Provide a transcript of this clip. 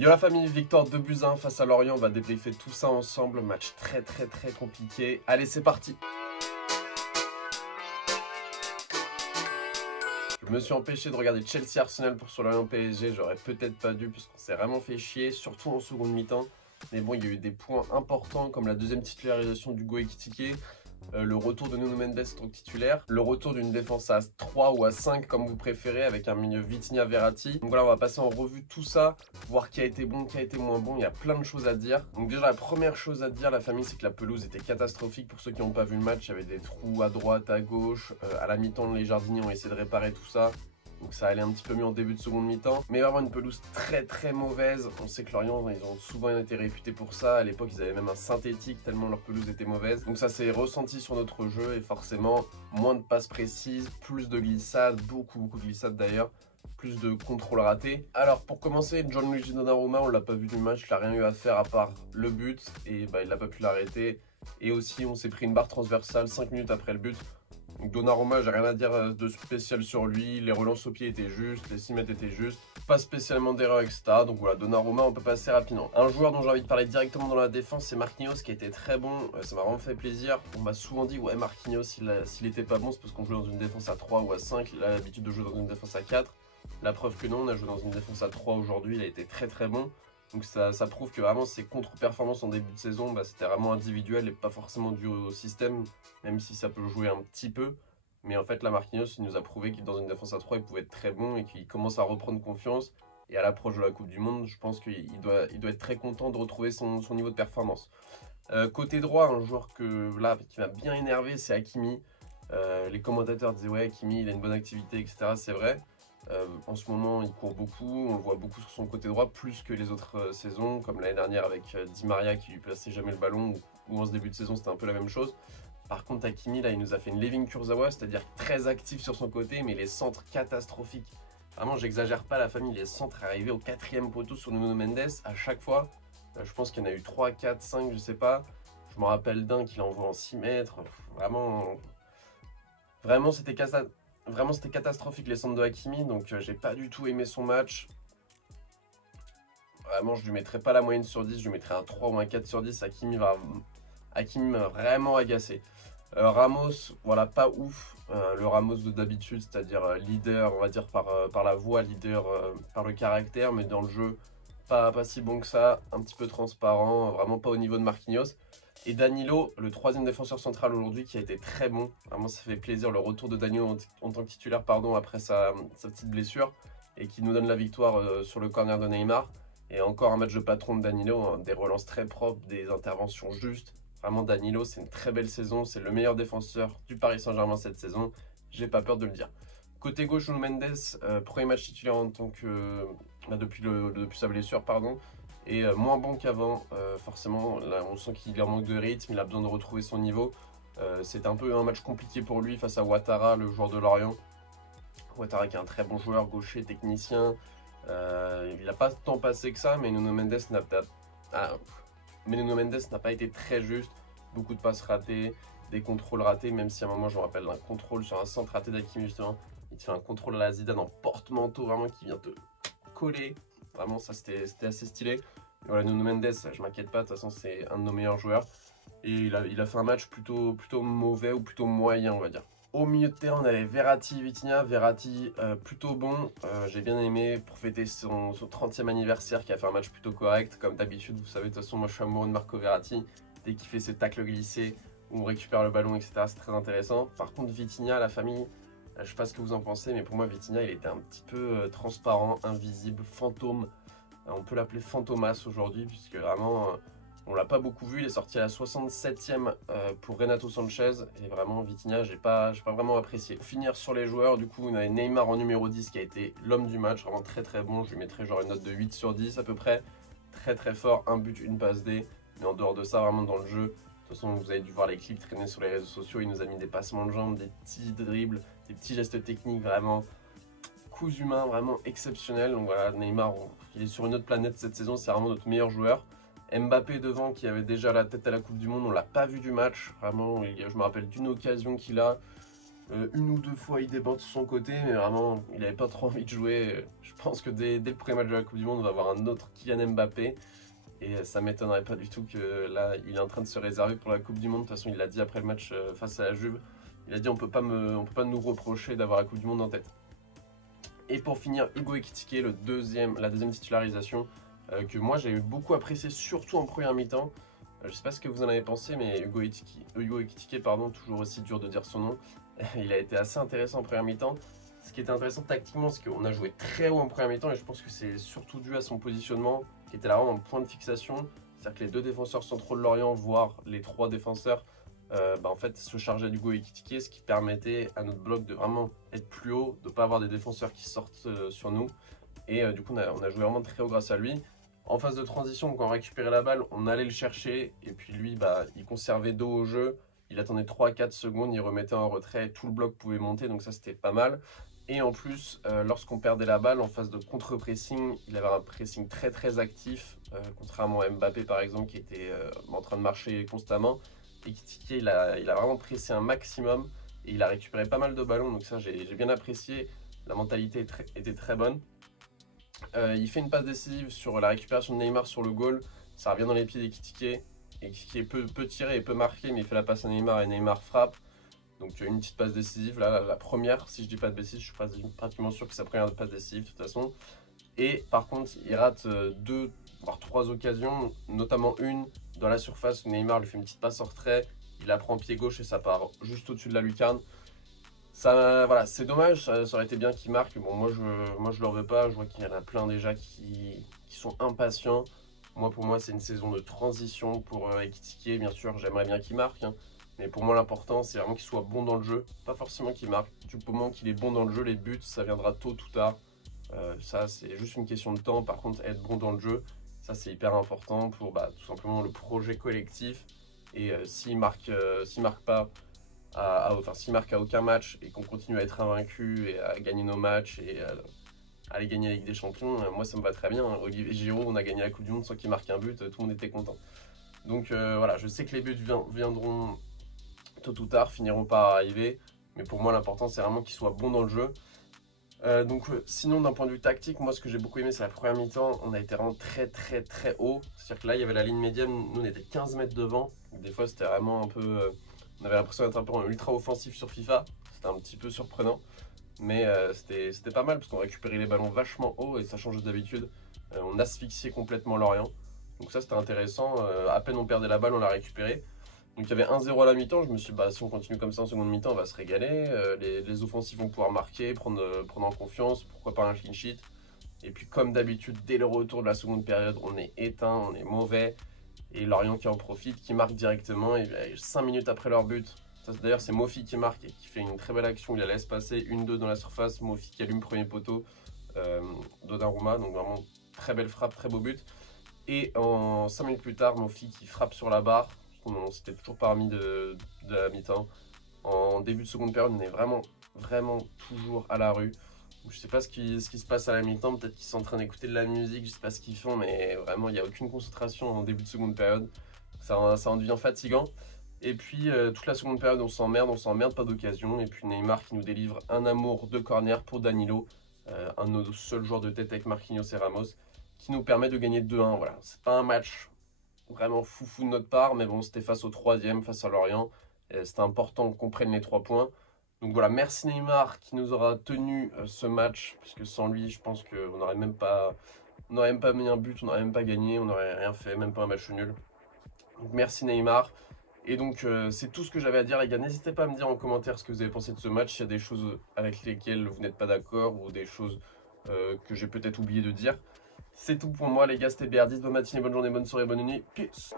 Yo la famille, victoire 2-1 face à Lorient, on va débriefer tout ça ensemble, match très compliqué. Allez, c'est parti. Je me suis empêché de regarder Chelsea Arsenal pour sur Lorient PSG, j'aurais peut-être pas dû puisqu'on s'est vraiment fait chier, surtout en seconde mi-temps. Mais bon, il y a eu des points importants comme la deuxième titularisation d'Hugo Ekitike, le retour de Nuno Mendes en titulaire, le retour d'une défense à 3 ou à 5 comme vous préférez avec un milieu Vitinha Verratti. Donc voilà, on va passer en revue tout ça, voir qui a été bon, qui a été moins bon, il y a plein de choses à dire. Donc déjà la première chose à dire la famille, c'est que la pelouse était catastrophique. Pour ceux qui n'ont pas vu le match, il y avait des trous à droite, à gauche, à la mi-temps les jardiniers ont essayé de réparer tout ça. Donc ça allait un petit peu mieux en début de seconde mi-temps. Mais vraiment une pelouse très mauvaise. On sait que Lorient, ils ont souvent été réputés pour ça. À l'époque, ils avaient même un synthétique tellement leur pelouse était mauvaise. Donc ça s'est ressenti sur notre jeu et forcément, moins de passes précises, plus de glissades, beaucoup de glissades d'ailleurs. Plus de contrôle raté. Alors pour commencer, Gianluigi Donnarumma, on l'a pas vu du match, il n'a rien eu à faire à part le but et il n'a pas pu l'arrêter. Et aussi, on s'est pris une barre transversale 5 minutes après le but. Donc Donnarumma, j'ai rien à dire de spécial sur lui, les relances au pied étaient justes, les 6 mètres étaient justes, pas spécialement d'erreur etc. Donc voilà, Donnarumma, on peut passer rapidement. Un joueur dont j'ai envie de parler directement dans la défense, c'est Marquinhos qui a été très bon, ça m'a vraiment fait plaisir. On m'a souvent dit, ouais Marquinhos, s'il était pas bon, c'est parce qu'on jouait dans une défense à 3 ou à 5, il a l'habitude de jouer dans une défense à 4. La preuve que non, on a joué dans une défense à 3 aujourd'hui, il a été très bon. Donc ça prouve que vraiment ses contre-performances en début de saison, c'était vraiment individuel et pas forcément dû au système, même si ça peut jouer un petit peu. Mais en fait, là, Marquinhos, il nous a prouvé qu'il dans une défense à 3, il pouvait être très bon et qu'il commence à reprendre confiance. Et à l'approche de la Coupe du Monde, je pense qu'il doit être très content de retrouver son niveau de performance. Côté droit, un joueur qui m'a bien énervé, c'est Hakimi. Les commentateurs disaient ouais, Hakimi, il a une bonne activité, etc. C'est vrai. En ce moment, il court beaucoup, on le voit beaucoup sur son côté droit, plus que les autres saisons, comme l'année dernière avec Di Maria qui lui plaçait jamais le ballon, ou en ce début de saison, c'était un peu la même chose. Par contre, Hakimi, là, il nous a fait une Levin Kurzawa, c'est-à-dire très actif sur son côté, mais les centres catastrophiques. Vraiment, j'exagère pas la famille, les centres arrivés au 4e poteau sur Nuno Mendes à chaque fois. Je pense qu'il y en a eu 3, 4, 5, je sais pas. Je me rappelle d'un qu'il envoie en 6 mètres. Vraiment, c'était catastrophique les centres de Hakimi, donc j'ai pas du tout aimé son match. Vraiment, je lui mettrais pas la moyenne sur 10, je lui mettrais un 3 ou un 4 sur 10. Hakimi m'a vraiment agacé. Ramos, voilà, pas ouf. Le Ramos de d'habitude, c'est-à-dire leader, on va dire par la voix, leader par le caractère, mais dans le jeu, pas si bon que ça, un petit peu transparent, vraiment pas au niveau de Marquinhos. Et Danilo, le 3e défenseur central aujourd'hui, qui a été très bon. Vraiment, ça fait plaisir le retour de Danilo en tant que titulaire, après sa petite blessure, et qui nous donne la victoire sur le corner de Neymar. Et encore un match de patron de Danilo, hein, des relances très propres, des interventions justes. Vraiment, Danilo, c'est une très belle saison. C'est le meilleur défenseur du Paris Saint-Germain cette saison. J'ai pas peur de le dire. Côté gauche, Nuno Mendes, premier match titulaire en tant que depuis sa blessure, pardon. Et moins bon qu'avant, forcément. Là, on sent qu'il est en manque de rythme. Il a besoin de retrouver son niveau. C'était un peu un match compliqué pour lui face à Ouattara, le joueur de Lorient. Ouattara qui est un très bon joueur, gaucher, technicien. Il n'a pas tant passé que ça, mais Nuno Mendes n'a pas été très juste. Beaucoup de passes ratées, des contrôles ratés, même si à un moment, je me rappelle d'un contrôle sur un centre raté d'Hakimi, justement. Il te fait un contrôle à la Zidane en porte-manteau, vraiment, qui vient te coller. Vraiment, ça, c'était assez stylé. Et voilà, Nuno Mendes, je m'inquiète pas, de toute façon, c'est un de nos meilleurs joueurs. Et il a fait un match plutôt mauvais ou plutôt moyen, on va dire. Au milieu de terrain, on avait Verratti, Vitinha. Verratti, plutôt bon. J'ai bien aimé pour fêter son 30e anniversaire, qui a fait un match plutôt correct. Comme d'habitude, vous savez, de toute façon, moi, je suis amoureux de Marco Verratti. Dès qu'il fait ses tacles glissés, où on récupère le ballon, etc., c'est très intéressant. Par contre, Vitinha, la famille, je sais pas ce que vous en pensez, mais pour moi, Vitinha, il était un petit peu transparent, invisible, fantôme. On peut l'appeler Fantomas aujourd'hui, puisque vraiment... on l'a pas beaucoup vu, il est sorti à la 67e pour Renato Sanchez. Et vraiment, Vitinha, j'ai pas vraiment apprécié. Pour finir sur les joueurs, du coup, on avait Neymar en numéro 10 qui a été l'homme du match. Vraiment très bon, je lui mettrais genre une note de 8 sur 10 à peu près. Très fort, un but, une passe D. Mais en dehors de ça, vraiment dans le jeu, de toute façon, vous avez dû voir les clips traîner sur les réseaux sociaux. Il nous a mis des passements de jambes, des petits dribbles, des petits gestes techniques vraiment... coups humains vraiment exceptionnels. Donc voilà, Neymar, il est sur une autre planète cette saison, c'est vraiment notre meilleur joueur. Mbappé devant, qui avait déjà la tête à la Coupe du Monde, on l'a pas vu du match. Vraiment, je me rappelle d'une occasion qu'il a. Une ou deux fois il déborde de son côté, mais vraiment il n'avait pas trop envie de jouer. Je pense que dès le premier match de la Coupe du Monde, on va avoir un autre Kylian Mbappé. Et ça m'étonnerait pas du tout que là, il est en train de se réserver pour la Coupe du Monde. De toute façon, il l'a dit après le match face à la Juve. Il a dit on peut pas nous reprocher d'avoir la Coupe du Monde en tête. Et pour finir, Hugo Ekitike, la deuxième titularisation que moi j'ai beaucoup apprécié, surtout en première mi-temps. Je sais pas ce que vous en avez pensé, mais Hugo Ekitike, pardon, toujours aussi dur de dire son nom, il a été assez intéressant en première mi-temps. Ce qui était intéressant tactiquement, c'est qu'on a joué très haut en première mi-temps et je pense que c'est surtout dû à son positionnement qui était là vraiment en point de fixation. C'est-à-dire que les deux défenseurs centraux de Lorient, voire les trois défenseurs, en fait, se chargeaient d'Hugo Ekitike, ce qui permettait à notre bloc de vraiment être plus haut, de ne pas avoir des défenseurs qui sortent sur nous. Et du coup, on a joué vraiment très haut grâce à lui. En phase de transition, quand on récupérait la balle, on allait le chercher. Et puis lui, il conservait dos au jeu. Il attendait 3-4 secondes, il remettait en retrait. Tout le bloc pouvait monter, donc ça, c'était pas mal. Et en plus, lorsqu'on perdait la balle en phase de contre-pressing, il avait un pressing très très actif, contrairement à Mbappé par exemple qui était en train de marcher constamment. Ekitike, il a vraiment pressé un maximum et il a récupéré pas mal de ballons, donc ça j'ai bien apprécié. La mentalité était très bonne. Il fait une passe décisive sur la récupération de Neymar sur le goal, ça revient dans les pieds d'Ekitike. Ekitike peut tirer et peut marquer, mais il fait la passe à Neymar et Neymar frappe. Donc une petite passe décisive, là, la première, si je dis pas de bêtises, je suis pratiquement sûr que c'est sa première passe décisive de toute façon. Et par contre, il rate 2 voire 3 occasions, notamment une dans la surface où Neymar lui fait une petite passe en retrait, il la prend pied gauche et ça part juste au-dessus de la lucarne. Ça, voilà, c'est dommage, ça aurait été bien qu'il marque. Bon, moi je leur veux pas, je vois qu'il y en a plein déjà qui sont impatients. Pour moi, c'est une saison de transition pour Ekitike, bien sûr, j'aimerais bien qu'il marque. Hein. Mais pour moi, l'important, c'est vraiment qu'il soit bon dans le jeu. Pas forcément qu'il marque. Du moment qu'il est bon dans le jeu, les buts, ça viendra tôt ou tard. Ça, c'est juste une question de temps. Par contre, être bon dans le jeu, ça, c'est hyper important pour tout simplement le projet collectif. Et s'il marque pas, s'il marque à aucun match et qu'on continue à être invaincu et à gagner nos matchs et à aller gagner la Ligue des Champions, moi, ça me va très bien. Olivier Giroud, on a gagné la Coupe du Monde sans qu'il marque un but, tout le monde était content. Donc voilà, je sais que les buts viendront tôt ou tard, finiront par arriver. Mais pour moi, l'important, c'est vraiment qu'il soit bon dans le jeu. Sinon, d'un point de vue tactique, moi, ce que j'ai beaucoup aimé, c'est la première mi-temps. On a été vraiment très, très, très haut. C'est-à-dire que là, il y avait la ligne médiane. Nous, on était 15 mètres devant. Donc, des fois, c'était vraiment un peu... on avait l'impression d'être un peu ultra offensif sur FIFA. C'était un petit peu surprenant. Mais c'était pas mal parce qu'on récupérait les ballons vachement haut et ça change d'habitude. On asphyxiait complètement Lorient. Donc ça, c'était intéressant. À peine on perdait la balle, on l'a récupérée. Donc il y avait 1-0 à la mi-temps, je me suis dit si on continue comme ça en seconde mi-temps, on va se régaler. Les offensifs vont pouvoir marquer, prendre en confiance, pourquoi pas un clean sheet. Et puis comme d'habitude, dès le retour de la seconde période, on est éteint, on est mauvais. Et Lorient qui en profite, qui marque directement, et 5 minutes après leur but. D'ailleurs c'est Mofi qui marque et qui fait une très belle action, il la laisse passer, 1-2 dans la surface, Mofi qui allume premier poteau, Donnarumma, donc vraiment très belle frappe, très beau but. Et en 5 minutes plus tard, Mofi qui frappe sur la barre. On s'était toujours pas remis de la mi-temps. En début de seconde période, on est vraiment toujours à la rue. Je sais pas ce qui se passe à la mi-temps. Peut-être qu'ils sont en train d'écouter de la musique. Je sais pas ce qu'ils font, mais vraiment, il n'y a aucune concentration en début de seconde période. Ça en devient fatigant. Et puis, toute la seconde période, on s'emmerde, pas d'occasion. Et puis Neymar qui nous délivre un amour de corner pour Danilo. Un de nos seuls joueurs de tête avec Marquinhos et Ramos, qui nous permet de gagner 2-1. Voilà, c'est pas un match vraiment foufou de notre part, mais bon, c'était face au troisième, face à Lorient. C'était important qu'on prenne les 3 points. Donc voilà, merci Neymar qui nous aura tenu ce match, puisque sans lui, je pense qu'on n'aurait même pas mis un but, on n'aurait même pas gagné, on n'aurait rien fait, même pas un match nul. Donc merci Neymar. Et donc c'est tout ce que j'avais à dire les gars. N'hésitez pas à me dire en commentaire ce que vous avez pensé de ce match, s'il y a des choses avec lesquelles vous n'êtes pas d'accord ou des choses que j'ai peut-être oublié de dire. C'est tout pour moi les gars, c'était BR10, bonne matinée, bonne journée, bonne soirée, bonne nuit, peace.